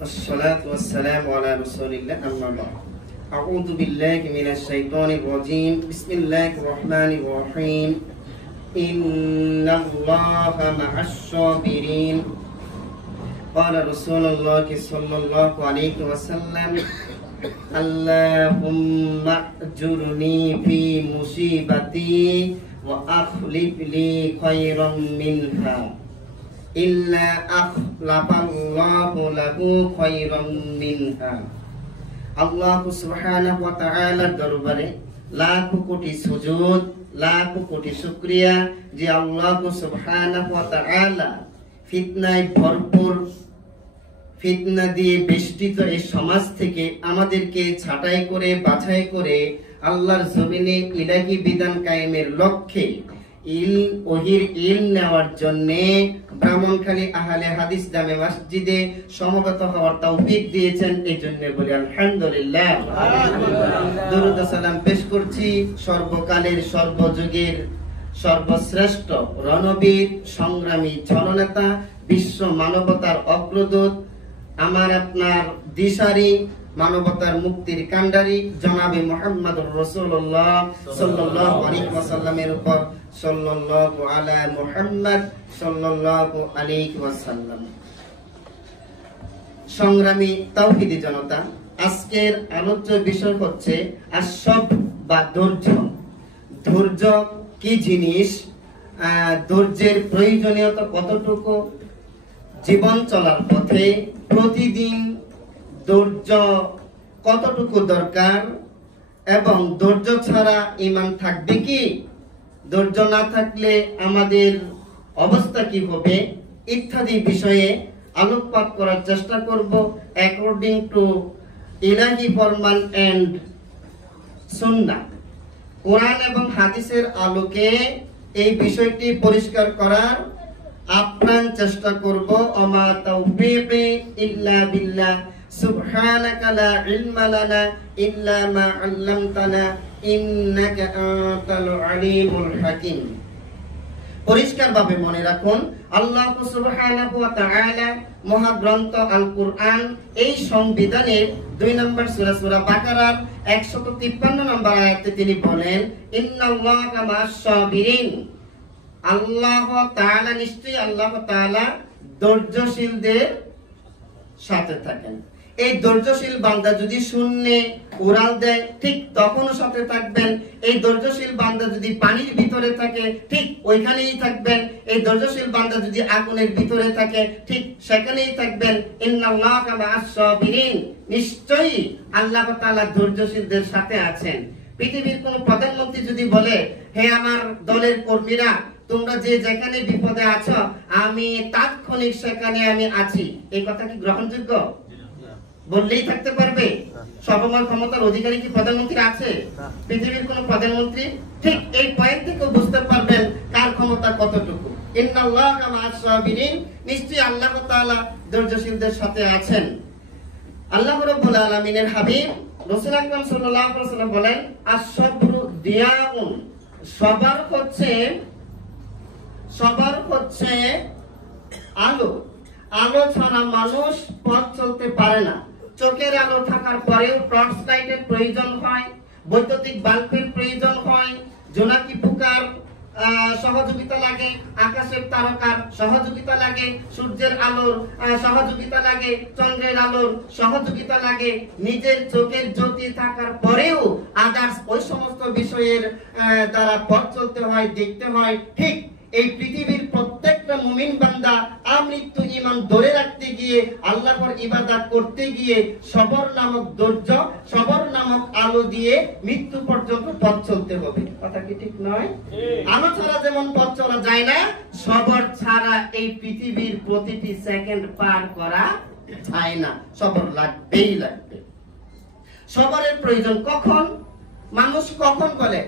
والصلاة والسلام على رسول الله أما بعد أعوذ بالله من الشيطان الرجيم بسم الله الرحمن الرحيم إن الله مع الصابرين قال رسول الله صلى الله عليه وسلم اللهم أجرني في مصيبتي وأخلف لي خيرا منها إلا أخلف الله له خيرا منها আল্লাহ সুবহানাহু ওয়া তাআলার দরবারে লাখ কোটি সুজুদ লাখ কোটি শুকরিয়া যে আল্লাহ সুবহানাহু ওয়া তাআলা ফিতনায় ভরপুর ফিতনা দিয়ে বেষ্টিত এই সমাজ থেকে আমাদেরকে ছাঁটাই করে বাছাই করে আল্লাহর জমিনে ইলাহি বিধান কায়েমের লক্ষ্যে ওহির ইলম নেওয়ার জন্য ব্রাহ্মণখালী আহলে হাদিস জামে মসজিদে সমবেত হওয়ার তৌফিক দিয়েছেন, এই জন্য বলি আলহামদুলিল্লাহ। দরুদ ও সালাম পেশ করছি সর্বকালের সর্বযুগের সর্বশ্রেষ্ঠ রণবীর সংগ্রামী জননেতা বিশ্ব মানবতার অগ্রদূত আমার আপনার দিশারি মানবতার মুক্তির কান্ডারি জনাবে মুহাম্মদুর রাসূলুল্লাহ সাল্লাল্লাহু আলাইহি ওয়াসাল্লামের উপর সাল্লাল্লাহু আলা মুহাম্মদ সাল্লাল্লাহু আলাইহি ওয়াসাল্লাম। সংগ্রামী তাওহীদি জনতা, আজকের আলোচ্য বিষয় হচ্ছে আসব বা ধৈর্য। ধৈর্য কি জিনিস, ধৈর্যের প্রয়োজনীয়তা কতটুকু, জীবন চলার পথে প্রতিদিন ধৈর্য কতটুকু দরকার এবং ধৈর্য ছাড়া ঈমান থাকবে কি, ধৈর্য না থাকলে আমাদের অবস্থা কি হবে ইত্যাদি বিষয়ে আলোকপাত করার চেষ্টা করব অ্যাকর্ডিং টু ইলাহি ফরমান এন্ড সুন্নাহ। কোরআন এবং হাদিসের আলোকে এই বিষয়টি পরিষ্কার করার আপ্রাণ চেষ্টা করব। ওমা তাওফীকি ইল্লা বিল্লাহ সুবহানাকা লা ইলমা লানা ইল্লা মা আল্লামতানা ইন্নাকা আনতাল আলিমুল হাকিম। পরিষ্কারভাবে মনে রাখুন, আল্লাহ সুবহানাহু ওয়া তাআলা মহাগ্রন্থ আল কুরআন এই সংবিধানের 2 নম্বর সূরা সূরা বাকারার 153 নম্বর আয়াতে তিনি বলেন ইন্নাল্লাহা মা'আস সাবিরিন। আল্লাহ তাআলা নিশ্চয়ই আল্লাহ তাআলা ধৈর্যশীলদের সাথে থাকেন। এই ধৈর্যশীল বান্দা যদি শূন্যে উড়াল দেয় ঠিক তখনও সাথে থাকবেন। এই ধৈর্যশীল বান্দা যদি পানির ভিতরে থাকে ঠিক ওইখানেই থাকবেন। এই ধৈর্যশীল বান্দা যদি আগুনের ভিতরে থাকে ঠিক সেখানেই থাকবেন। ইন্নাল্লাহা মা'আস সাবিরিন, নিশ্চয়ই আল্লাহ তাআলা ধৈর্যশীলদের সাথে আছেন। পৃথিবীর কোন প্রধানমন্ত্রী যদি বলে হে আমার দলের কর্মীরা তোমরা যে যেখানে বিপদে আছো আমি তাৎক্ষণিক সেখানে আমি আছি, এই কথা কি গ্রহণযোগ্য? বললেই থাকতে পারবে? সর্বময় ক্ষমতার অধিকারী কি প্রধানমন্ত্রী আছে? পৃথিবীর কোন প্রধানমন্ত্রী? ঠিক এই পয়েন্ট থেকে বুঝতে পারবেন কার ক্ষমতা কতটুকু। ইন্নাল্লাহা মা'আস সাবিরিন, নিশ্চয়ই আল্লাহ তাআলা ধৈর্যশীলদের সাথে আছেন। আল্লাহ রাব্বুল আলামিনের হাবিব রাসূল আকরাম সাল্লাল্লাহু আলাইহি ওয়াসাল্লাম বলেন আস-সাবরু দিয়াউন, সবার হচ্ছে আলো। আলো ছাড়া মানুষ পথ চলতে পারে না। চোখের আলো থাকার পরেও টর্চ লাইটের প্রয়োজন হয়, বৈদ্যুতিক বাল্বের প্রয়োজন হয়, জোনাকি পোকার সহযোগিতা লাগে, আকাশের তারকার সহযোগিতা লাগে, সূর্যের আলোর সহযোগিতা লাগে, চন্দ্রের আলোর সহযোগিতা লাগে। নিজের চোখের জ্যোতি থাকার পরেও আদার্স ওই সমস্ত বিষয়ের দ্বারা পথ চলতে হয়, দেখতে হয়। ঠিক এই পৃথিবীর প্রত্যেকটা মুমিন বান্দা আমৃত্যু ঈমান ধরে রাখতে গিয়ে আল্লাহর ইবাদত করতে গিয়ে সবর নামক ধৈর্য, সবর নামক আলো দিয়ে মৃত্যু পর্যন্ত পথ চলতে হবে। কথা কি ঠিক নয়? আলো ছাড়া যেমন পথ চলা যায় না, সবর ছাড়া এই পৃথিবীর প্রতিটি সেকেন্ড পার করা যায় না। সবর লাগবেই লাগবে। সবরের প্রয়োজন কখন? মানুষ কখন বলে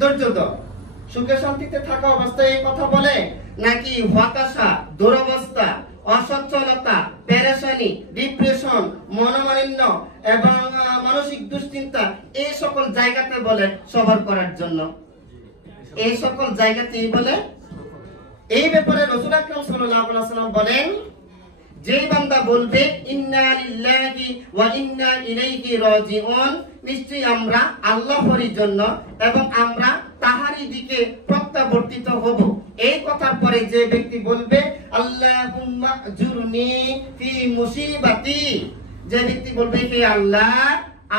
ধৈর্য ধর, সুখে শান্তিতে থাকা অবস্থায় এই কথা বলে, নাকি হতাশা, দুরবস্থা, অসচ্ছলতা, পেরেশানি, ডিপ্রেশন, মনোমালিন্য এবং মানসিক দুশ্চিন্তা এই সকল জায়গাতে বলে সবর করার জন্য? এই সকল জায়গাতেই বলে। এই ব্যাপারে রাসূল আকরাম সাল্লাল্লাহু আলাইহি ওয়াসাল্লাম বলেন যে বান্দা বলবে ইন্না লিল্লাহি ওয়া ইন্না ইলাইহি রাজিউন, নিশ্চয়ই আমরা আল্লাহরই জন্য এবং আমরা তাহারই দিকে প্রত্যাবর্তিত হব, এই কথার পরে যে ব্যক্তি বলবে আল্লাহুম্মা আজুরনি ফি মুসিবাতি, যে ব্যক্তি বলবে হে আল্লাহ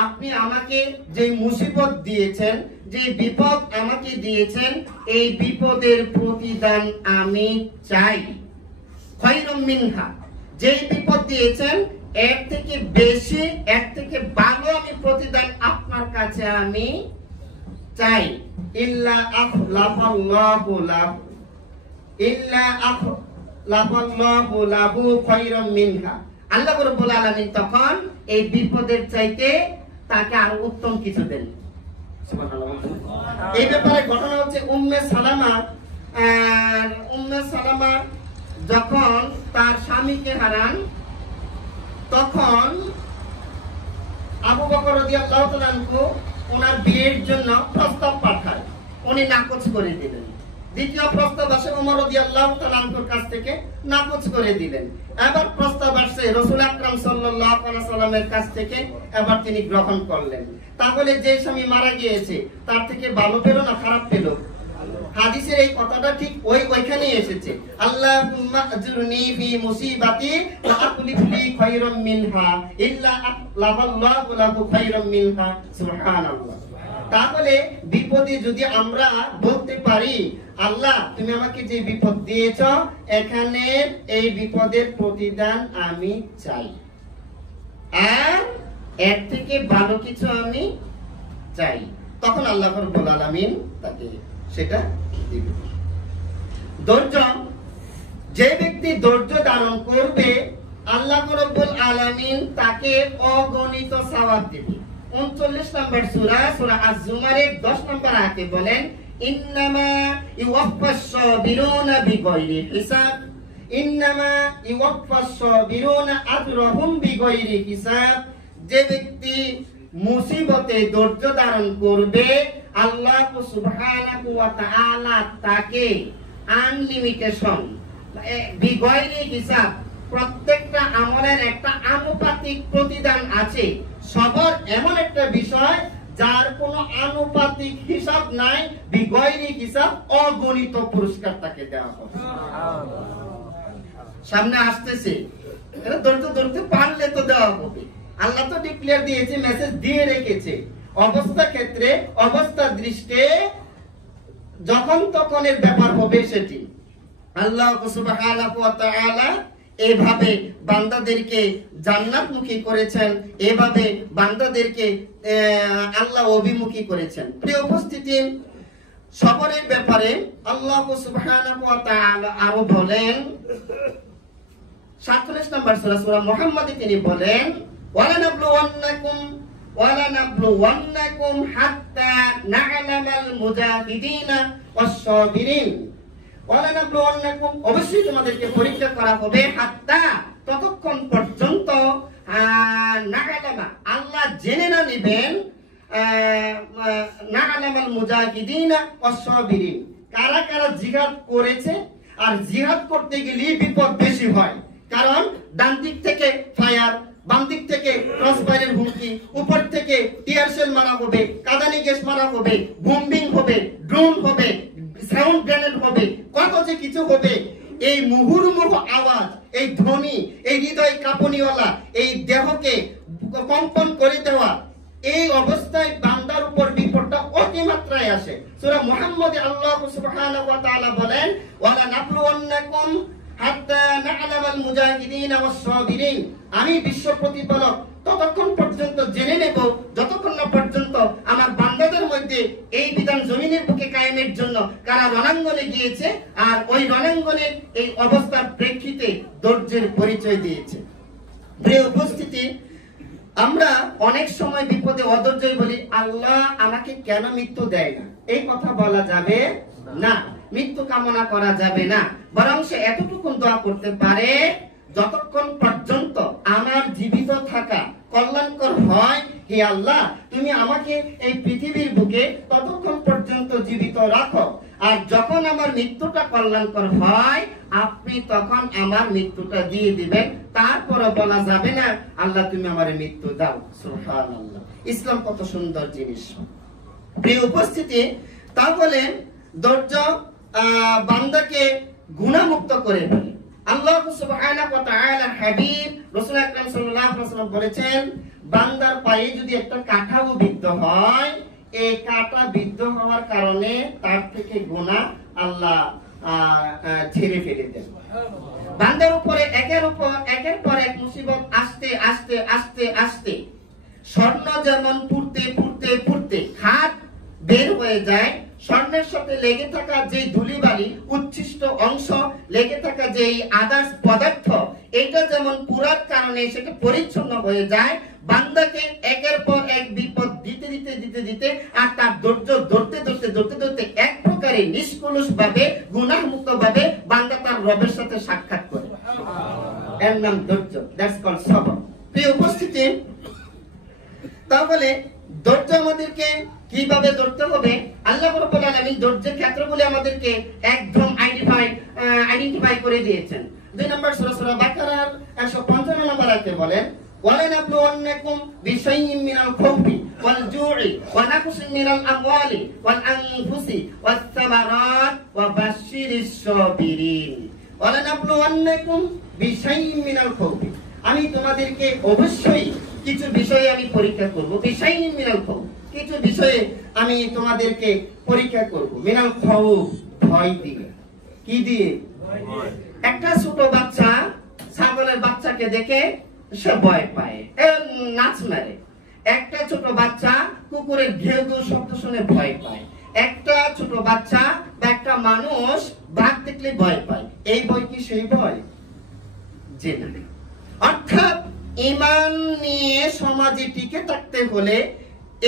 আপনি আমাকে যে মুসিবত দিয়েছেন, যে বিপদ আমাকে দিয়েছেন, এই বিপদের প্রতিদান আমি চাই। খায়রুম মিনহা, যে বিপদ দিয়েছেন এর থেকে বেশি, এর থেকে ভালো আমি প্রতিদান আপনার কাছে আমি চাই। ইল্লা আখলাফাল্লাহু লাহু, ইল্লা আখলাফাল্লাহু লাহু খায়রুম মিনহা, আল্লাহ রাব্বুল আলামিন তখন এই বিপদের চাইতে তাকে আরো উত্তম কিছু দেন। সুবহানাল্লাহ। এই ব্যাপারে ঘটনা হচ্ছে উম্মে সালামা যখন তার স্বামীকে হারান, তখন আবু বকর রাদিয়াল্লাহু তাআলা আনহু ওনার বিয়ের জন্য প্রস্তাব পাঠায়, উনি নাকচ করে দিলেন। দ্বিতীয় প্রস্তাব আসে ওমর রাদিয়াল্লাহু তাআলা আনহুর কাছ থেকে, নাকচ করে দিলেন। এবার প্রস্তাব আসছে রাসূল আকরাম সাল্লাল্লাহু আলাইহি ওয়াসাল্লামের কাছ থেকে, এবার তিনি গ্রহণ করলেন। তাহলে যে স্বামী মারা গিয়েছে তার থেকে ভালো পেল না খারাপ পেল? হাদিসের এই কথাটা ঠিক ওইখানেই এসেছে, আল্লাহুম্মা আজুরনি ফি মুসিবাতি ওয়া আখলিফ লি খায়রাম মিনহা ইল্লা আখলাফাল্লাহু লাহু খায়রাম মিনহা। সুবহানাল্লাহ। তাহলে বিপদে যদি আমরা বলতে পারি আল্লাহ তুমি আমাকে যে বিপদ দিয়েছ এখানে এই বিপদের প্রতিদান আমি চাই, আর এর থেকে ভালো কিছু আমি চাই, তখন আল্লাহ রাব্বুল আলামিন তাকে সেটা দিবে। ধৈর্য, যে ব্যক্তি ধৈর্য ধারণ করবে আল্লাহ রাব্বুল আলামিন তাকে অগণিত সওয়াব দিবে। 39 নম্বর সূরা আজ-জুমারের 10 নম্বর আয়াতে বলেন ইন্নামা ইউওয়াফাস সাবিরুনা বিগাইরি হিসাব, ইন্নামা ইউওয়াফাস সাবিরুনা আজরাহুম বিগাইরি হিসাব, যে ব্যক্তি মুসিবতে ধৈর্য ধারণ করবে আল্লাহ সুবহানাহু ওয়া তাআলা তাকে আনলিমিটেশন বিগাইরি হিসাব, প্রত্যেকটা আমলের একটা আনুপাতিক প্রতিদান আছে। সবার এমন একটা বিষয় যার কোনো আনুপাতিক হিসাব নাই, বিগাইরি হিসাব, অগণিত পুরস্কার তাকে দেওয়া হবে। সামনে আসতেছে, এটা ধরতে পারলে তো দেওয়া হবে। আল্লাহ তো ডিক্লেয়ার দিয়েছে, মেসেজ দিয়ে রেখেছে। অবস্থা ক্ষেত্রে, অবস্থা দৃষ্টে যখন তখনের ব্যাপার হবে সেটি। আল্লাহ সুবহানাহু ওয়া তাআলা এভাবে বান্দাদেরকে জান্নাতমুখী করেছেন, এভাবে বান্দাদেরকে আল্লাহ অভিমুখী করেছেন। প্রিয় উপস্থিতি, সবরের ব্যাপারে আল্লাহ সুবহানাহু ওয়া তাআলা আরো বলেন 47 নম্বর সূরা মুহাম্মাদে তিনি বলেন ওয়ালানাবলুওয়ান্নাকুম হাত্তা না'লামাল মুজাহিদিনা ওয়াস-সাবিরিন, ওয়ালানাবলুওয়ান্নাকুম, অবশ্যই তোমাদেরকে পরীক্ষা করা হবে, হাত্তা, ততক্ষণ পর্যন্ত, না'লামা, আল্লাহ জেনে না নেবেন, না'লামাল মুজাহিদিনা ওয়াস-সাবিরিন, কারা কারা জিহাদ করেছে। আর জিহাদ করতে গেলে বিপদ বেশি হয়, কারণ ডান দিক থেকে ফায়ার, বাম দিক থেকে ক্রস ফায়ারের হুমকি, উপর থেকে টিয়ার শেল মারা হবে, কাঁদানি গ্যাস মারা হবে, বোম্বিং হবে, ড্রোন হবে, সাউন্ড গ্রেনেড হবে, কত যে কিছু হবে। এই মুহুর্মুহু আওয়াজ, এই ধ্বনি, এই হৃদয় কাঁপুনিওয়ালা, এই দেহকে কম্পন করে দেওয়া, এই অবস্থায় বান্দার উপর বিপদটা অতিমাত্রায় আসে। সূরা মুহাম্মাদে আল্লাহ সুবহানাহু ওয়া তাআলা বলেন ওয়ালা নাবলুওয়ান্নাকুম হাত্তা না'লামাল মুজাহিদিনা ওয়াস-সাবিরিন, আমি বিশ্ব প্রতিপালক ততক্ষণ পর্যন্ত জেনে নেব যতক্ষণ না পর্যন্ত আমার বান্দাদের মধ্যে এই বিধান জমিনের বুকে কায়েমের জন্য কারা রণাঙ্গনে গিয়েছে আর ওই রণাঙ্গনের এই অবস্থার প্রেক্ষিতে ধৈর্যের পরিচয় দিয়েছে। প্রিয় উপস্থিতি, আমরা অনেক সময় বিপদে অধৈর্য বলি আল্লাহ আমাকে কেন মৃত্যু দেয় না, এই কথা বলা যাবে না, মৃত্যু কামনা করা যাবে না। বরং সে এতটুকু দোয়া করতে পারে যতক্ষণ পর্যন্ত আমার জীবিত থাকা কল্যাণকর হয়, হে আল্লাহ তুমি আমাকে এই পৃথিবীর বুকে ততক্ষণ পর্যন্ত জীবিত রাখো। আর যখন আমার মৃত্যুটা কল্যাণকর হয় আপনি তখন আমার মৃত্যুটা দিয়ে দিবেন, তারপরে বলা যাবে না আল্লাহ তুমি আমার মৃত্যু দাও। সুবহানাল্লাহ। ইসলাম কত সুন্দর জিনিস। প্রিয় উপস্থিতি, তাহলে ধৈর্য বান্দাকে গুনাহমুক্ত করে ফেলে। আল্লাহ সুবহানাহু ওয়া তাআলার হাবিব রাসূল আকরাম সাল্লাল্লাহু আলাইহি ওয়াসাল্লাম বলেছেন, বান্দার পায়ে যদি একটা কাঁটাও বিদ্ধ হয়, এই কাঁটা বিদ্ধ হওয়ার কারণে তার থেকে গুনাহ আল্লাহ ঝেড়ে ফেলে দেন। বান্দার উপরে একের পর এক মুসিবত আসতে আসতে আসতে আসতে স্বর্ণ যেমন পুড়তে খাদ বের হয়ে যায়, স্বর্ণের সাথে লেগে থাকা যে ধুলিবালি উচ্ছিষ্ট অংশ লেগে থাকা যে আদার্স পদার্থ, এটা যেমন পুরার কারণে সেটা পরিচ্ছন্ন হয়ে যায়, বান্দাকে একের পর এক বিপদ দিতে আর তার ধৈর্য ধরতে এক প্রকারে নিষ্কলুষ ভাবে গুনাহমুক্ত ভাবে বান্দা তার রবের সাথে সাক্ষাৎ করে। এর নাম ধৈর্য। দ্যাটস কল্ড সবর। প্রিয় উপস্থিতি, তাহলে ধৈর্য আমাদেরকে কিভাবে ধরতে হবে? আল্লাহ রাব্বুল আলামিন ধৈর্যের ক্ষেত্রগুলি আমাদেরকে একদম আইডেন্টিফাই করে দিয়েছেন। 2 নম্বর সূরা বাকারার 155 নম্বর আয়াতে বলেন, ওয়ালানাবলুওয়ান্নাকুম বিশাইইন মিনাল খাউফি ওয়াল জু'i ওয়া নাকসিন মিনাল আমওয়ালি ওয়াল আনফুসি ওয়াস সামারাত ওয়া বাশশিরিস সাবিরিন। ওয়ালানাবলুওয়ান্নাকুম বিশাইইন মিনাল খাউফি, আমি তোমাদেরকে অবশ্যই কিছু বিষয়ে আমি পরীক্ষা করব। বিশাইইন মিনাল খাউফ, কিছু বিষয়ে আমি তোমাদেরকে পরীক্ষা করব। মিনাল খাউফ, ভয় দিয়ে। কি দিয়ে? ভয়। একটা ছোট বাচ্চা ছাগলের বাচ্চাকে দেখে সে ভয় পায়, নাচ মারে। একটা ছোট বাচ্চা কুকুরের ঘেউ ঘেউ শব্দ শুনে ভয় পায়। একটা ছোট বাচ্চা বা একটা মানুষ বাঘ দেখলে ভয় পায়। এই ভয় কি সেই ভয়? জি না। অর্থাৎ ঈমান নিয়ে সমাজে টিকে থাকতে হলে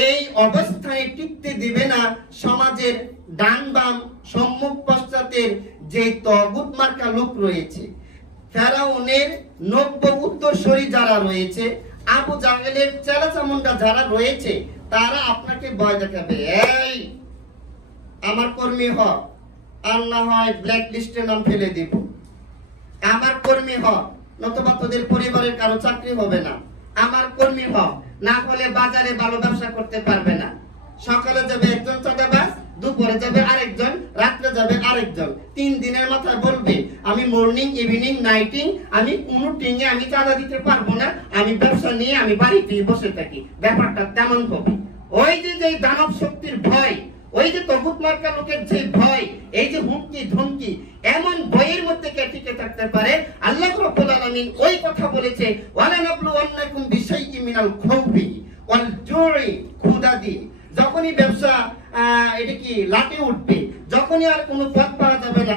এই অবস্থায় টিকতে দিবে না সমাজের ডান বাম সম্মুখ পশ্চাতের যে তাগুত মার্কা লোক রয়েছে, ফেরাউনের নব্য উত্তরসূরি যারা রয়েছে, আবু জাহেলের চেলাচামুন্ডা যারা রয়েছে, তারা আপনাকে ভয় দেখাবে, এই আমার কর্মী হ, আর না হয় ব্ল্যাক লিস্টে নাম ফেলে দিব। আমার কর্মী হ, নতুবা তোদের পরিবারের কারো চাকরি হবে না। আমার কর্মী হ, না হলে বাজারে ভালো ব্যবসা করতে পারবে না। সকালে যাবে একজন চাঁদাবাজ, দুপুরে যাবে আরেকজন, রাত্রে যাবে আরেকজন। 3 দিনের মাথায় বলবে আমি মর্নিং ইভিনিং নাইটিং আমি কোন টিঙে আমি চাঁদা দিতে পারবো না, আমি ব্যবসা নিয়ে আমি বাড়িতে বসে থাকি। ব্যাপারটা তেমন হবে। ওই যে দানব শক্তির ভয়, ওই যে তাগুত মার্কা লোকের যে ভয়, এই যে হুমকি ধমকি, এমন ভয়ের মধ্যে কে টিকে থাকতে পারে? আল্লাহ রাব্বুল আলামিন ওই কথা বলেছে, ওয়ালানাবলুওয়ান্নাকুম বিশাইইন মিনাল খাউফি ওয়াল জু'i, ক্ষুধা দিয়ে। যখনই ব্যবসা এটা কি লাটে উঠবে, যখনই আর কোনো পথ পাওয়া যাবে না,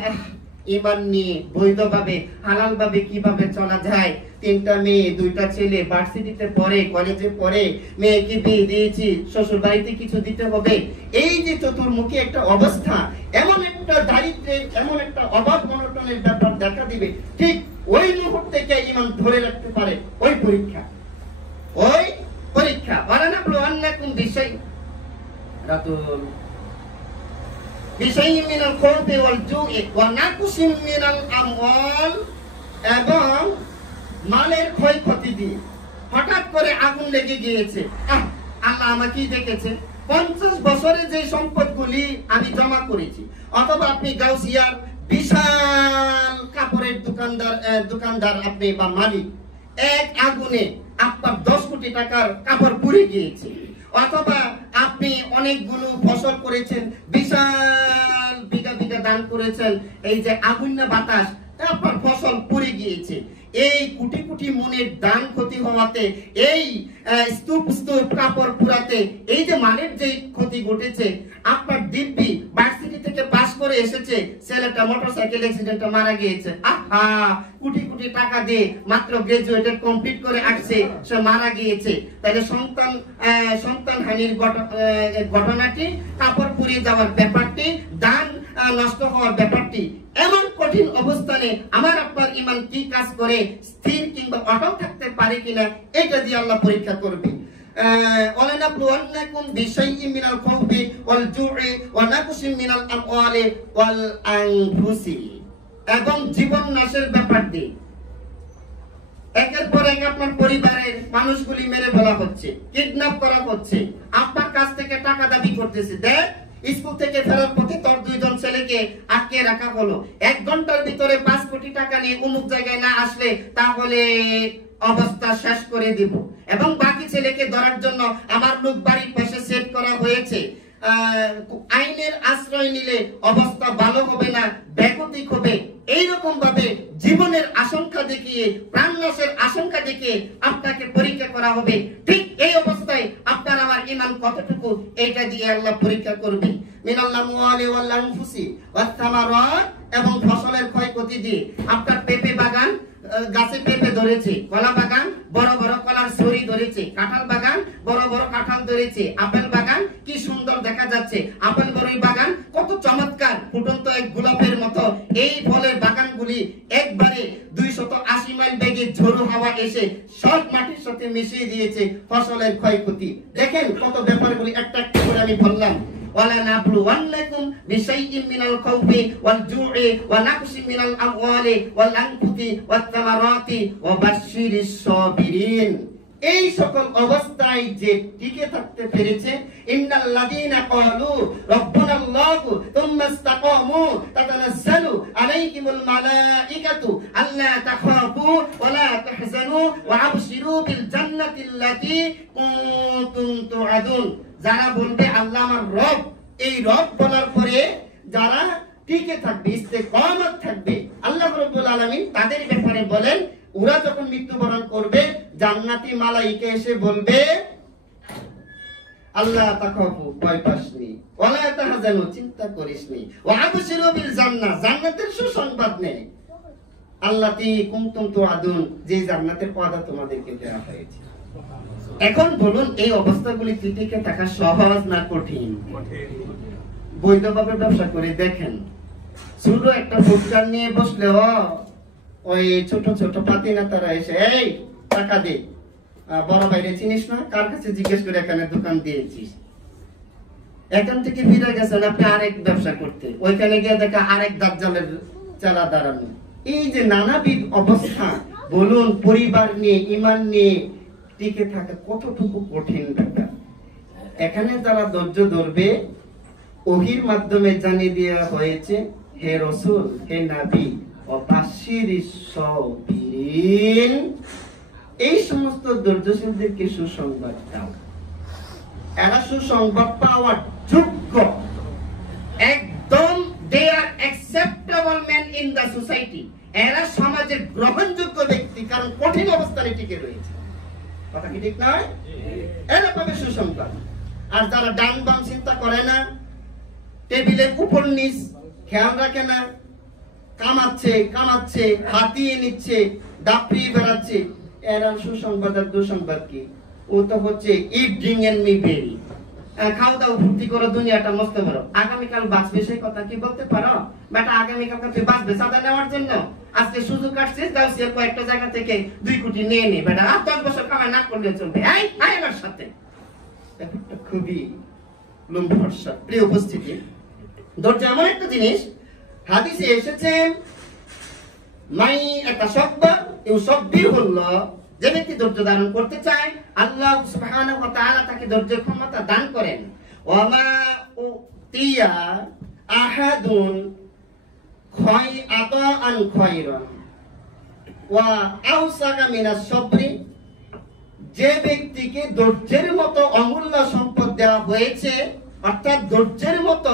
ঈমান নিয়ে বৈধভাবে হালালভাবে কিভাবে চলা যায়। 3টা মেয়ে 2টা ছেলে, ভার্সিটিতে পড়ে, কলেজে পড়ে, মেয়েকে বিয়ে দিয়েছি, শ্বশুর বাড়িতে কিছু দিতে হবে। এই যে চতুর্মুখী একটা অবস্থা, এমন একটা দারিদ্র্যের, এমন একটা অভাব অনটনের ব্যাপার দেখা দিবে, ঠিক ওই মুহূর্তে কে ঈমান ধরে রাখতে পারে? ওই পরীক্ষা। ওয়ালানাবলুওয়ান্নাকুম বিশাইইন মিনাল খাউফি ওয়াল জু'i ওয়া নাকসিন মিনাল আমওয়াল, এবং মালের ক্ষয়ক্ষতি দিয়ে। হঠাৎ করে আগুন লেগে গিয়েছে, আল্লাহ আমাকেই দেখেছে, 50 বছরে যে সম্পদগুলি আমি জমা করেছি, অথবা আপনি গাউসিয়ার বিশাল কাপড়ের দোকানদার আপনি বা মালিক, এক আগুনে আপনার 10 কোটি টাকার কাপড় পুড়ে গিয়েছে, অথবা আপনি অনেকগুলো ফসল করেছেন, বিশাল বিঘা বিঘা দান করেছেন, এই যে আগুন না বাতাস আপনার ফসল পুড়ে গিয়েছে। এই কোটি কোটি মনের দান ক্ষতি হওয়াতে, এই স্তূপ কাপড় পুরাতে, এই যে মানের যে ক্ষতি ঘটেছে, আপনার দিব্যি ভার্সিটি থেকে পাস করে এসেছে, ছেলেটা মোটরসাইকেল অ্যাক্সিডেন্টে মারা গিয়েছে, কোটি কোটি টাকা দিয়ে মাত্র গ্রাজুয়েটেড কমপ্লিট করে আসছে, সে মারা গিয়েছে। তাহলে সন্তান হানির ঘটনাটি, কাপড় পুড়িয়ে যাওয়ার ব্যাপারটি, দান নষ্ট হওয়ার ব্যাপারটি, এমন কঠিন অবস্থানে আমার আপনার ঈমান কি কাজ করে, স্থির কিংবা অটল থাকতে পারে কিনা, এটা দিয়ে আল্লাহ পরীক্ষা করবে। ওয়ালানাবলুওয়ান্নাকুম বিশাইইম মিনাল খাউফি ওয়াল জু'i ওয়া নাকসিম মিনাল আমওয়ালি ওয়াল আনফুসি, এবং জীবন নাশের ব্যাপার দিয়ে একের পর এক আপনার পরিবারের মানুষগুলি মেরে ফেলা হচ্ছে, কিডন্যাপ করা হচ্ছে, আপনার কাছ থেকে টাকা দাবি করতেছে। দেখ, স্কুল থেকে ফেরার পথে তোর 2 জন ছেলেকে আটকে রাখা হলো, 1 ঘন্টার ভিতরে 5 কোটি টাকা নিয়ে অমুক জায়গায় না আসলে তাহলে অবস্থা শেষ করে দিব, এবং বাকি ছেলেকে ধরার জন্য আমার লোক বাড়ির পাশে সেট করা হয়েছে। আইনের আশ্রয় নিলে অবস্থা ভালো হবে না, ব্যাকতিক হবে। এইরকম ভাবে জীবনের আশঙ্কা দেখিয়ে, প্রাণনাশের আশঙ্কা দেখিয়ে আপনাকে পরীক্ষা করা হবে। ঠিক এই অবস্থায় আপনার আমার ঈমান কতটুকু, এটা দিয়ে আল্লাহ পরীক্ষা করবে। মিনাল আমওয়ালি ওয়াল আনফুসি ওয়াত থামারাত, এবং ফসলের ক্ষয়ক্ষতি দিয়ে আপনার পেঁপে বাগান, গাছে পেঁপে ধরেছে, কলা বাগান বড় বড় কলার ছড়ি ধরেছে, কাঁঠাল বাগান বড় বড় কাঁঠাল ধরেছে, আপেল বাগান কি সুন্দর দেখা যাচ্ছে, আপেল বড়ই বাগান কত চমৎকার, ফুটন্ত এক গোলাপের মতো। এই ফলের বাগানগুলি একবারে 280 মাইল বেগে ঝোড়ো হাওয়া এসে সব মাটির সাথে মিশিয়ে দিয়েছে, ফসলের ক্ষয়ক্ষতি। দেখেন কত ব্যাপারগুলি একটা একটা করে আমি বললাম। ওয়ালানাবলুওয়ান্নাকুম বিশাইইম মিনাল খাউফি ওয়াল জু'i ওয়া নাকসিম মিনাল আমওয়ালি ওয়াল আনফুসি ওয়াত থামারাতি ওয়া বাশশিরিস সাবিরিন। এই সকল অবস্থায় যে টিকে থাকতে পেরেছে, ইন্নাল্লাযীনা ক্বালু রাব্বুনাল্লাহু তুম্মা ইসতাকামু তাতানাজ্জালু আলাইহিমুল মালাঈকাতু আল্লা তাখাফু ওয়া লা তাহজানু ওয়া আবশিরু বিল জান্নাতিল্লাতী কুনতুম তুআদুন। যারা বলবে আল্লাহ আমার রব, এই রব বলার পরে যারা টিকে থাকবে, ইস্তেকামত থাকবে, আল্লাহ রাব্বুল আলামিন তাদের ব্যাপারে বলেন, ওরা যখন মৃত্যুবরণ করবে জান্নাতি মালাইকা এসে বলবে আল্লাহ তাখাফু, ভয় পাসনি, ওয়ালা তাহজানু, চিন্তা করিসনি, ওয়া আবশিরু বিল জান্নাহ, জান্নাতের সুসংবাদ নে, আল্লাতী কুনতুম তুআদুন, যে জান্নাতের ওয়াদা তোমাদেরকে দেওয়া হয়েছে। এখন বলুন, এই অবস্থাগুলি টিকে থাকা সহজ না কঠিন? বৈধভাবে ব্যবসা করে দেখেন, ছোট একটা ফুটকার নিয়ে বসলে ওই ছোট ছোট পাতি নেতারা এসে, এই টাকা দে, বড় বাইরে চিনিস না, কার কাছে জিজ্ঞেস করে এখানে দোকান দিয়েছিস। এখান থেকে ফিরে গেছেন আপনি আরেক ব্যবসা করতে, ওইখানে গিয়ে দেখা আরেক দাজ্জালের চালা দাঁড়ানো। এই যে নানাবিধ অবস্থা, বলুন পরিবার নিয়ে, ঈমান নিয়ে টিকে থাকা কতটুকু কঠিন ব্যাপার। এখানে যারা ধৈর্য ধরবে, ওহির মাধ্যমে জানিয়ে দেওয়া হয়েছে, হে রাসূল, হে নবী, ও বাশশিরিস সাবিরিন, এই সমস্ত ধৈর্যশীলদেরকে সুসংবাদ দাও। এরা সুসংবাদ পাওয়ার যোগ্য, একদম they are acceptable man in the society. এরা সমাজের গ্রহণযোগ্য ব্যক্তি, কারণ কঠিন অবস্থানে টিকে রয়েছে। কথা কি ঠিক নয়? এরা পাবে সুসংবাদ। আর যারা ডান বাম চিন্তা করে না, টেবিলের উপর নিচ খেয়াল রাখে না, কামাচ্ছে, হাতিয়ে নিচ্ছে, দাপিয়ে বেড়াচ্ছে, এরা সুসংবাদ আর দুঃসংবাদ কি? ও তো হচ্ছে ইট ড্রিঙ্ক এন্ড মি বেরি, খাও দাও ফুর্তি করো, দুনিয়াটা মস্ত বড়, আগামীকাল বাঁচবে সেই কথা কি বলতে পারো? বেটা আগামীকাল তুই বাঁচবে চাঁদা নেওয়ার জন্য? আজকে সুযোগ আসছে, দাও সে কয়েকটা জায়গা থেকে 2 কোটি নিয়ে নে, বেটা আর 10 বছর কামাই না করলে চলবে। এই আয় আমার সাথে। ব্যাপারটা খুবই লম্বা। প্রিয় উপস্থিতি, ধৈর্য এমন একটা জিনিস, হাদিসে এসেছে, মাই ইয়াতাসাব্বার ইউসাব্বিহুল্লাহ, যে ব্যক্তি ধৈর্য ধারণ করতে চায় আল্লাহ সুবহানাহু ওয়া তাআলা তাকে ধৈর্যের ক্ষমতা দান করেন। ওয়া মা উতিয়া আহাদুন খায়আতান খায়রান ওয়া আওসাকা মিনাস সাবরি, যে ব্যক্তিকে ধৈর্যের মতো অমূল্য সম্পদ দেওয়া হয়েছে, অর্থাৎ ধৈর্যের মতো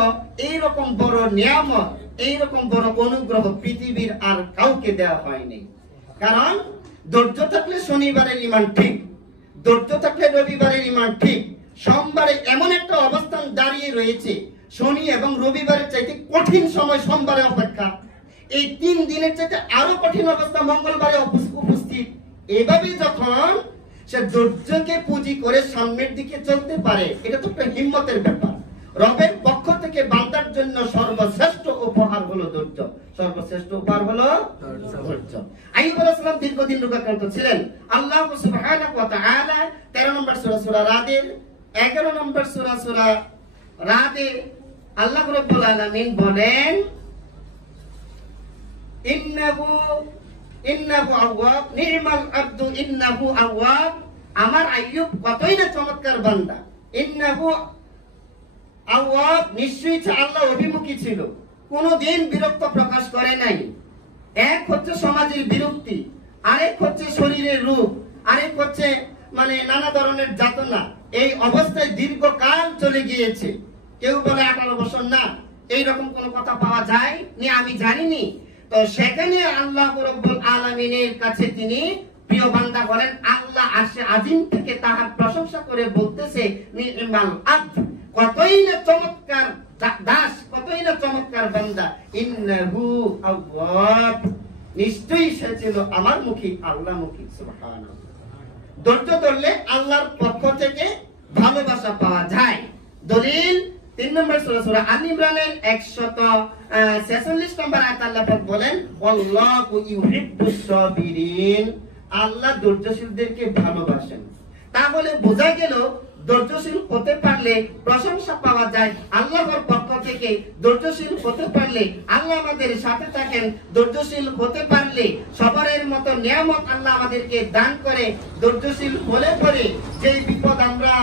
এইরকম বড় নিয়ামত, এইরকম বড় অনুগ্রহ পৃথিবীর আর কাউকে দেওয়া হয়নি। কারণ ধৈর্য থাকলে শনিবারের ঈমান ঠিক, ধৈর্য থাকলে রবিবারের ঈমান ঠিক। সোমবারে এমন একটা অবস্থান দাঁড়িয়ে রয়েছে, শনি এবং রবিবারের চাইতে কঠিন সময় সোমবারে অপেক্ষা, এই 3 দিনের চাইতে আরো কঠিন অবস্থা মঙ্গলবারে উপস্থিত। এভাবে যখন সে ধৈর্যকে পুঁজি করে সামনের দিকে চলতে পারে, এটা তো একটা হিম্মতের ব্যাপার। রবের পক্ষ থেকে বান্দার জন্য সর্বশ্রেষ্ঠ উপহার হলো ধৈর্য, সর্বশ্রেষ্ঠ উপহার হলো ধৈর্য। আইয়ুব আলাইহিস সালাম দীর্ঘদিন রোগাক্রান্ত ছিলেন। আল্লাহ সুবহানাহু ওয়া তাআলা 13 নম্বর সূরা সূরা রাদের 11 নম্বর সূরা রাদে আল্লাহ রাব্বুল আলামিন বলেন ইন্নাহু আওয়াব নি'মাল আবদু ইন্নাহু আওয়াব। আমার আইয়ুব কতই না চমৎকার বান্দা। ইন্নাহু আওয়াব, নিশ্চয়ই আল্লাহ অভিমুখী ছিল, কোনদিন বিরক্ত প্রকাশ করে নাই। এক হচ্ছে সমাজের বিরক্তি, আরেক হচ্ছে শরীরের রূপ, আরেক হচ্ছে মানে নানা ধরনের যাতনা। এই অবস্থায় দীর্ঘকাল চলে গিয়েছে। কেউ বলে 18 বছর, না এইরকম কোন কথা পাওয়া যায় নি, আমি জানিনি। তো সেখানে আল্লাহ রাব্বুল আলামিনের কাছে তিনি প্রিয় বান্দা বলেন, আল্লাহ আরশে আজিম থেকে তাহার প্রশংসা করে বলতেছে নি'মাল আবদ, কতই না চমৎকার দাস, কতই না চমৎকার বান্দা। ইন্নাহু আওয়াব, নিশ্চয়ই সে ছিল আমার মুখী, আল্লাহ মুখী। সুবহানাল্লাহ। ধৈর্য ধরলে আল্লাহর পক্ষ থেকে ভালোবাসা পাওয়া যায়। দলিল 3 নম্বর সূরা আল ইমরানের 146 নম্বর আয়াত আল্লাহ পাক বলেন, আল্লাহু ইউহিব্বুস সাবিরিন, আল্লাহ ধৈর্যশীলদেরকে ভালোবাসেন। তাহলে বোঝা গেল ধৈর্যশীল হতে পারলে প্রশংসা পাওয়া যায় আল্লাহর পক্ষ থেকে। ধৈর্যশীল হতে পারলে আল্লাহ আমাদের সাথে থাকেন। ধৈর্যশীল হতে পারলে সবরের মতো নিয়ামত আল্লাহ আমাদেরকে দান করে। ধৈর্যশীল হলে পরে যে বিপদ আমরা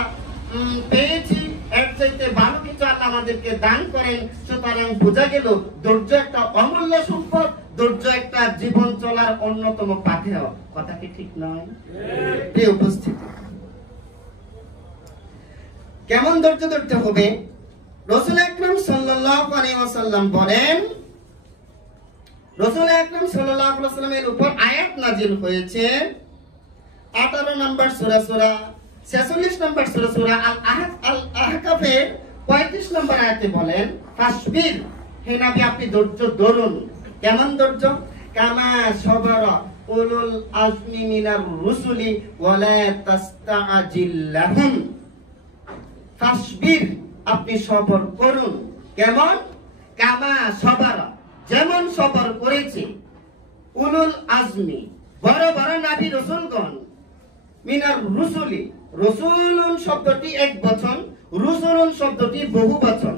পেয়েছি এর চাইতে ভালো কিছু আল্লাহ আমাদেরকে দান করেন। সুতরাং বোঝা গেল ধৈর্য একটা অমূল্য সম্পদ, ধৈর্য একটা জীবন চলার অন্যতম পাথেয়। কথা কি ঠিক নয়? প্রিয় উপস্থিতি, কেমন ধৈর্য ধরতে হবে? রাসূল আকরাম সাল্লাল্লাহু আলাইহি ওয়াসাল্লাম বলেন, রাসূল আকরাম সাল্লাল্লাহু আলাইহি ওয়াসাল্লামের উপর আয়াত নাযিল হয়েছে 18 নম্বর সূরা 46 নম্বর সূরা আল আহকাফের 35 নম্বর আয়াতে বলেন, ফাসবির, হে নবী আপনি ধৈর্য ধরুন। কেমন ধৈর্য? কামা সাবারা উলুল আজমি মিনার রুসুলি ওয়ালা তাস্তাজিল লাহুম। ফাসবির, আপনি সবর করুন। কেমন? কামা সাবারা, যেমন সবর করেছে উলুল আজমি, বড় বড় নবী রাসূলগণ, মিনার রুসুলি, রসুলুন শব্দটি এক বচন, রুসুলুন শব্দটি বহু বচন।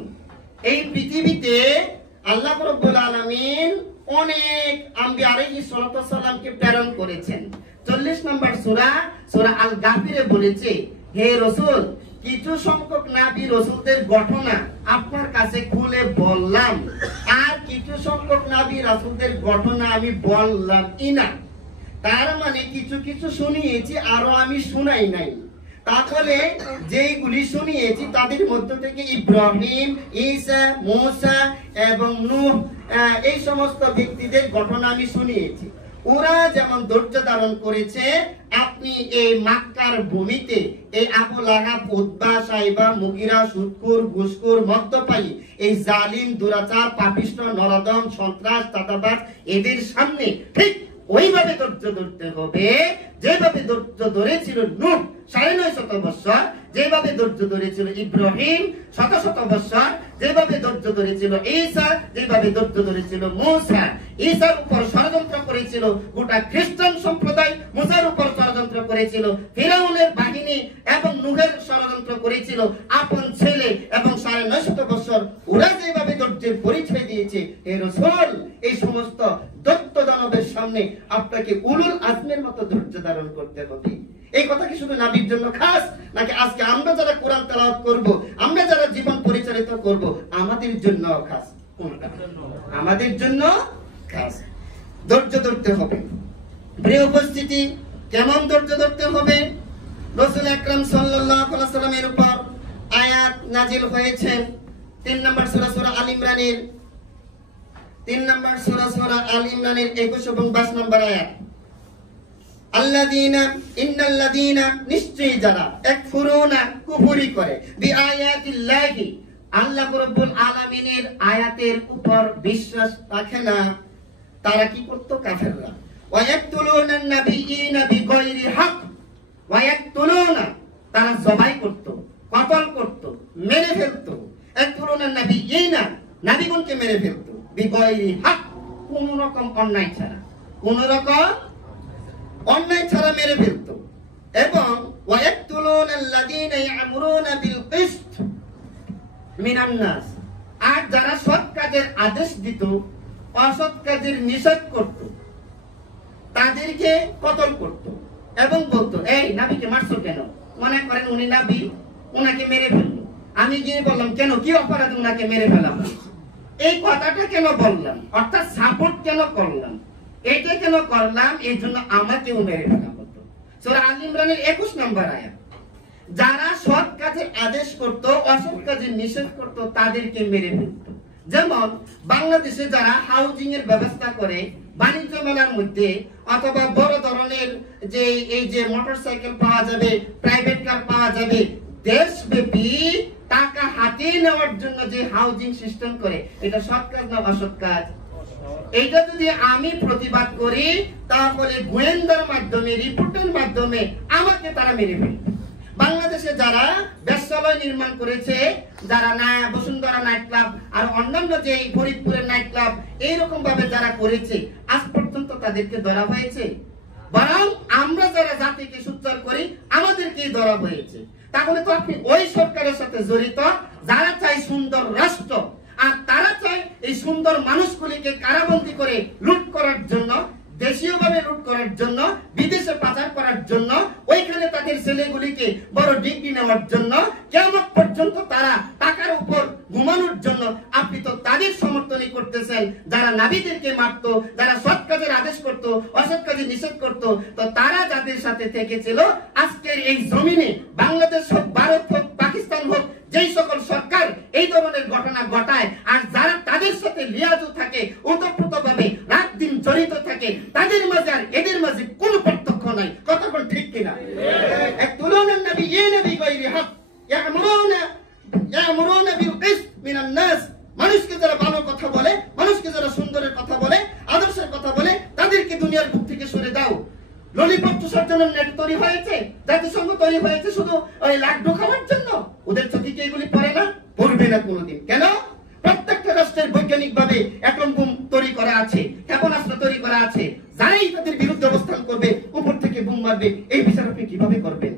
এই পৃথিবীতে আল্লাহ রাব্বুল আলামিন অনেক আম্বিয়া আলাইহিস সালাতু সালামকে প্রেরণ করেছেন। 40 নম্বর সূরা আল গাফিরে বলেছে, হে রাসূল, কিছু সংখ্যক নবী রাসূলদের ঘটনা আপনার কাছে খুলে বললাম, আর কিছু সংখ্যক নবী রাসূলদের ঘটনা আমি বললাম না। তার মানে কিছু কিছু শুনিয়েছি, আরো আমি শুনাই নাই। তাহলে যেইগুলি শুনিয়েছি তাদের মধ্য থেকে ইব্রাহিম, ঈসা, মুসা এবং নূহ, এই সমস্ত ব্যক্তিদের ঘটনা আমি শুনিয়েছি। ওরা যেমন ধৈর্য ধারণ করেছে, আপনি এই মক্কার ভূমিতে এই আবু লাহাব, উতবা, সাইবা, মুগিরা, সুদখোর, ঘুষখোর, মদ্যপায়ী, এই জালিম, দুরাচার, পাপিষ্ঠ, নরদম, সন্ত্রাস, চাঁদাবাজ, এদের সামনে ঠিক ওইভাবে ধৈর্য ধরতে হবে যেভাবে ধৈর্য ধরেছিল নূহ 950 বছর, যেভাবে ধৈর্য ধরেছিল ইব্রাহিম 100 বছর, যেভাবে ধৈর্য ধরেছিল ঈসা, যেভাবে ধৈর্য ধরেছিল মুসা। ঈসার উপর ষড়যন্ত্র করেছিল গোটা খ্রিস্টান সম্প্রদায়, মুসার উপর ষড়যন্ত্র করেছিল ফিরাউনের বাহিনী, এবং নূহের ষড়যন্ত্র করেছিল আপন ছেলে, এবং 950 বছর ওরা যেভাবে ধৈর্যের পরিচয় দিয়েছে। হে রাসূল, এই সমস্ত দৈত্য দানবের সামনে আপনাকে উলুল আজমের মতো ধৈর্য ধারণ করতে হবে। এই কথা কি শুধু নবীর জন্য খাস, নাকি আজকে আমরা যারা কোরআন তেলাওয়াত করব, আমরা যারা জীবন পরিচালিত করব, আমাদের জন্য খাস? আমাদের জন্য খাস। ধৈর্য ধরতে হবে। প্রিয় উপস্থিতি, কেমন ধৈর্য ধরতে হবে? রাসূল আকরাম সাল্লাল্লাহু আলাইহি ওয়াসাল্লামের উপর আয়াত নাজিল হয়েছে 3 নম্বর সূরা আল ইমরানের 3 নম্বর সূরা আল ইমরানের 21 এবং 22 নম্বর আয়াত। আল্লাযীনা ইন্নাল্লাযীনা, নিশ্চয়ই যারা ইয়াকফুরুনা, কুফরি করে, বিআয়াতিল্লাহি, আল্লাহ রাব্বুল আলামিনের আয়াতের উপর বিশ্বাস রাখে না, তারা কি করত? কাফেররা। ওয়া ইয়াকতুলুনান নাবিয়্যিনা বিগায়রি হক, ওয়া ইয়াকতুলুনা, তারা জবাই করত, কতল করত, মেরে ফেলতো। ইয়াকতুলুনান নাবিয়্যিনা, নবীগণকে মেরে ফেলতো, বিগায়রি হক, কোন রকম অন্যায় ছাড়া, কোন রকম অন্যায় ছাড়া মেরে ফেলতো। এবং ওয়ায়াকতুলুনাল্লাযীনা ইয়ামুরুনা বিল কিসত মিনান নাস, আর যারা সৎ কাজের আদেশ দিত অসৎ কাজের নিষেধ করত তাদেরকে কতল করত এবং বলতো এই নবীকে মারছো কেন? মনে করেন উনি নবী, উনাকে মেরে ফেললো, আমি গিয়ে বললাম কেন, কি অপরাধ উনাকে মেরে ফেলাম, এই কথাটা কেন বললাম, অর্থাৎ সাপোর্ট কেন করলাম, এটা কেন করলাম, এই জন্য আমাকেও মেরে ফেলা হতো। সূরা আল ইমরানের 21 নম্বর আয়াত। যারা সৎ কাজের আদেশ করত অসৎ কাজের নিষেধ করত তাদেরকে মেরে ফেলত। যেমন বাংলাদেশে যারা হাউজিং এর ব্যবস্থা করে বাণিজ্য মেলার মধ্যে অথবা বড় ধরনের যে এই যে মোটরসাইকেল পাওয়া যাবে, প্রাইভেট কার পাওয়া যাবে, দেশব্যাপী টাকা হাতিয়ে নেওয়ার জন্য যে হাউজিং সিস্টেম করে, এটা সৎ কাজ না অসৎ কাজ? এইটা যদি আমি প্রতিবাদ করি তাহলে গোয়েন্দার মাধ্যমে, রিপোর্টের মাধ্যমে আমাকে তারা মেরে ফেলবে। বাংলাদেশে যারা বেশ্যালয় নির্মাণ করেছে, যারা বসুন্ধরা নাইট ক্লাব আর অন্যান্য যে ফরিদপুরের নাইট ক্লাব এইরকম ভাবে যারা করেছে, আজ পর্যন্ত তাদেরকে ধরা হয়েছে? বরং আমরা যারা জাতিকে সুচ্চার করি আমাদেরকেই ধরা হয়েছে। তাহলে তো আপনি ওই সরকারের সাথে জড়িত যারা চায় সুন্দর রাষ্ট্র, আর তারা চায় এই সুন্দর মানুষগুলিকে কারাবন্দী করে লুট করার জন্য, দেশীয়ভাবে লুট করার জন্য, বিদেশে পাচার করার জন্য, ওইখানে তাদের ছেলেগুলিকে বড় ডিগ্রি নেওয়ার জন্য, কিয়ামত পর্যন্ত তারা টাকার উপর ঘুমানোর জন্য। আপনি তো তাদের সমর্থনই করতেছেন যারা নবীদেরকে মারত, যারা সৎ কাজের আদেশ করত, অসৎ কাজের নিষেধ করত। তো তারা যাদের সাথে থেকেছিল, আজকের এই জমিনে বাংলাদেশ হোক, ভারত হোক, পাকিস্তান হোক, যেই সকল সরকার এই ধরনের ঘটনা ঘটায় আর যারা তাদের সাথে লিয়াজু থাকে, ওতপ্রোতভাবে রাত দিন জড়িত থাকে, তাদের মাঝে আর এদের মাঝে কোনো পার্থক্য নাই। কথা বল ঠিক কিনা? ইয়াকতুলুনান নাবিয়্যিনা বিগাইরি হক ইয়ামুরুনা বিল কিসত মিনান নাস। মানুষকে যারা ভালো কথা বলে, মানুষকে যারা সুন্দরের কথা বলে, আদর্শের কথা বলে, তাদেরকে দুনিয়ার বুক থেকে সরে দাও। ললিপপ চুষার জন্য নেট তৈরি হয়েছে, জাতিসংঘ তৈরি হয়েছে শুধু ওই লাড্ডু খাওয়ার জন্য। ওদের চোখে কি এগুলি পড়ে না? পড়বে না কোনোদিন। কেন? প্রত্যেকটা রাষ্ট্রের বৈজ্ঞানিক ভাবে অ্যাটম বোম তৈরি করা আছে, ক্ষেপণাস্ত্র তৈরি করা আছে। যারাই তাদের বিরুদ্ধে অবস্থান করবে, উপর থেকে বোম মারবে, এই বিচার আপনি কিভাবে করবেন?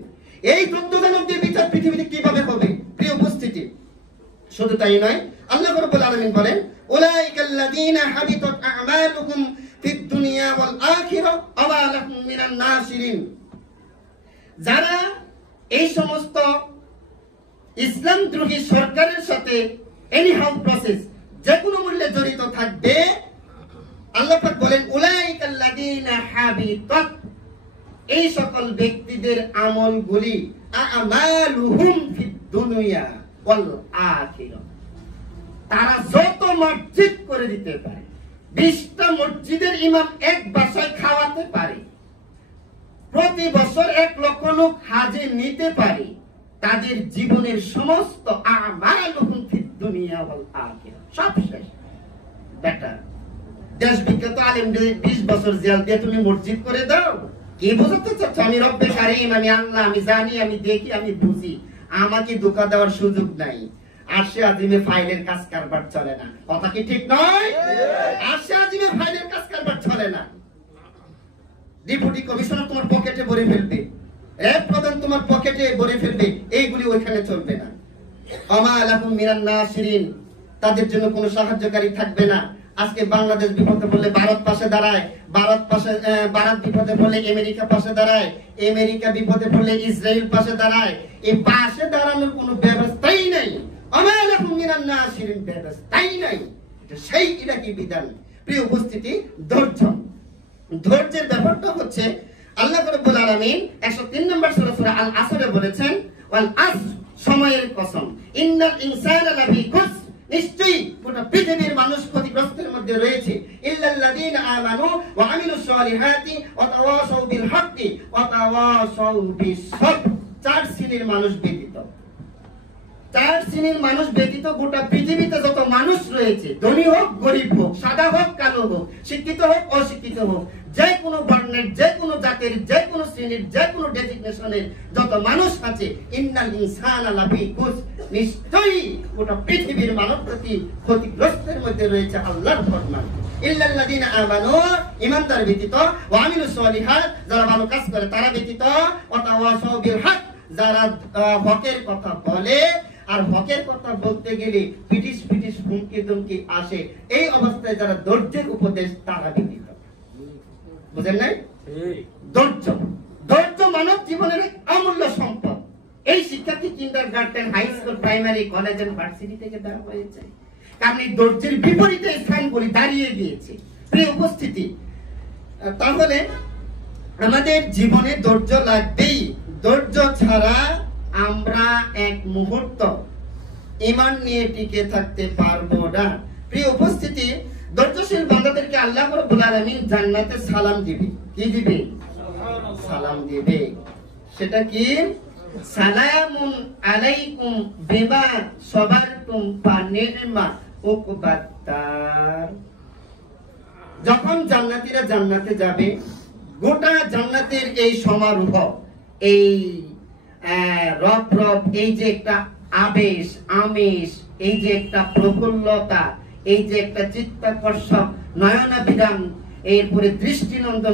এই দ্বন্দ্বদানবদের বিচার পৃথিবীতে কিভাবে হবে? প্রিয় উপস্থিতি, শুধু তাই নয়, আল্লাহ রাব্বুল আলামিন বলেন উলাইকাল্লাযীনা হাবিতাত আ'মালুহুম ফিদ দুনিয়া ওয়াল আখিরা ওয়া লাহুম মিনান নাসিরিন। যারা এই সমস্ত ইসলাম দ্রোহী সরকারের সাথে এনিহাউ প্রসেস যে কোনো মূল্যে জড়িত থাকবে, আল্লাহ পাক বলেন উলাইকাল্লাযীনা হাবিতাত, এই সকল ব্যক্তিদের আমলগুলি আ'মালুহুম ফিদ দুনিয়া ওয়াল আখিরা, তারা যত মসজিদ করে দিতে পারে, 20টা মসজিদের ইমাম এক বাসায় খাওয়াতে পারে, প্রতি বছর 1 লক্ষ লোক হাজে নিতে পারে, তাদের জীবনের সমস্ত আমালুহুম ফিদ দুনিয়া ওয়াল আখিরা সব শেষ। বেটা, দেশ বিখ্যাত আলেমদের 20 বছর জেল দিয়ে তুমি মসজিদ করে দাও? কি বোঝাতে চাচ্ছ? আমি রব্বে কারীম, আমি আল্লাহ, আমি জানি, আমি দেখি, আমি বুঝি, আমাকে ধোঁকা দেওয়ার সুযোগ নাই। আরশে আজিমে ফাইলের কাজ কারবার চলে না। কথা কি ঠিক নয়? আরশে আজিমে ফাইলের কাজ কারবার চলে না। ডেপুটি কমিশনার তোমার পকেটে ভরে ফেলবে, র্যাব প্রধান তোমার পকেটে ভরে ফেলবে, এইগুলি ওইখানে চলবে না। ওমা লাহুম মিনান নাসিরিন, তাদের জন্য কোনো সাহায্যকারী থাকবে না। আজকে বাংলাদেশ বিপদে পড়লে ভারত পাশে দাঁড়ায়, ভারত বিপদে পড়লে আমেরিকা পাশে দাঁড়ায়, আমেরিকা বিপদে পড়লে ইসরায়েল পাশে দাঁড়ায়। এই পাশে দাঁড়ানোর কোনো ব্যবস্থাই নাই। ওমা লাহুম মিনান নাসিরিন, ব্যবস্থাই নাই। এটা সেই ইলাহি বিধান। প্রিয় উপস্থিতি, ধৈর্যের ব্যাপারটা হচ্ছে আল্লাহ রাব্বুল আলামিন 103 নম্বর সূরা আল আসরে বলেছেন ওয়াল আসর, সময়ের কসম, ইন্নাল ইনসানা লাফি খুসর, নিশ্চয়ই গোটা পৃথিবীর মানুষ ক্ষতিগ্রস্তের মধ্যে রয়েছে। ইল্লাল্লাযীনা আমানু ওয়া আমিলুস সালিহাতি ওয়া তাওয়াসাউ বিল হাক্কি ওয়া তাওয়াসাউ বিস সাবর। 4 শ্রেণীর মানুষ ব্যতীত, 4 শ্রেণীর মানুষ ব্যতীত গোটা পৃথিবীতে যত মানুষ রয়েছে, ধনী হোক গরিব হোক, সাদা হোক কালো হোক, শিক্ষিত হোক অশিক্ষিত হোক, যে কোনো বর্ণের, যে কোনো জাতের, যে কোনো শ্রেণীর, যে কোনো ডেজিগনেশনের যত মানুষ আছে, ইন্নাল ইনসানা লাফি খুসর, নিশ্চয়ই গোটা পৃথিবীর মানব জাতি ক্ষতিগ্রস্তের মধ্যে রয়েছে। আল্লাহর ফরমান ইল্লাল্লাযীনা আমানু, ঈমানদার ব্যতীত, ওয়া আমিলুস সালিহাত, যারা ভালো কাজ করে তারা ব্যতীত, ওয়া তাওয়াসাউ বিল হক, যারা হকের কথা বলে আর হকের কথা বলতে গেলে পিটিশ পিটিশ হুমকি দুমকি আসে, এই অবস্থায় যারা ধৈর্যের উপদেশ তারা বিদিত। বুঝেন নাই? ধৈর্য, ধৈর্য মানব জীবনের এক অমূল্য সম্পদ। এই শিক্ষার্থী kindergarten, high school, primary, college and varsity থেকে দেওয়া হয়েছে, কারণ এই ধৈর্যের বিপরীতে স্থানগুলি দাঁড়িয়ে গিয়েছে। প্রিয় উপস্থিতি, তাহলে আমাদের জীবনে ধৈর্য লাগবেই। ধৈর্য ছাড়া আমরা এক মুহূর্ত ঈমান নিয়ে টিকে থাকতে পারবো না। প্রিয় উপস্থিতি, ধৈর্যশীল বান্দাদেরকে আল্লাহ রাব্বুল আলামিন জান্নাতে সালাম দিবে। কি দিবে? সালাম দিবে। সেটা কি? সালামুন আলাইকুম বিমা সাবারতুম ফানি'মা উকবাত-দার। যখন জান্নাতীরা জান্নাতে যাবে, গোটা জান্নাতের এই সমারোহ, এই রব রব, এই যে একটা আবেশ আমেশ, এই যে একটা প্রফুল্লতা, এই যে একটা চিত্তাকর্ষক নয়নাভিরাম, এরপরে দৃষ্টিনন্দন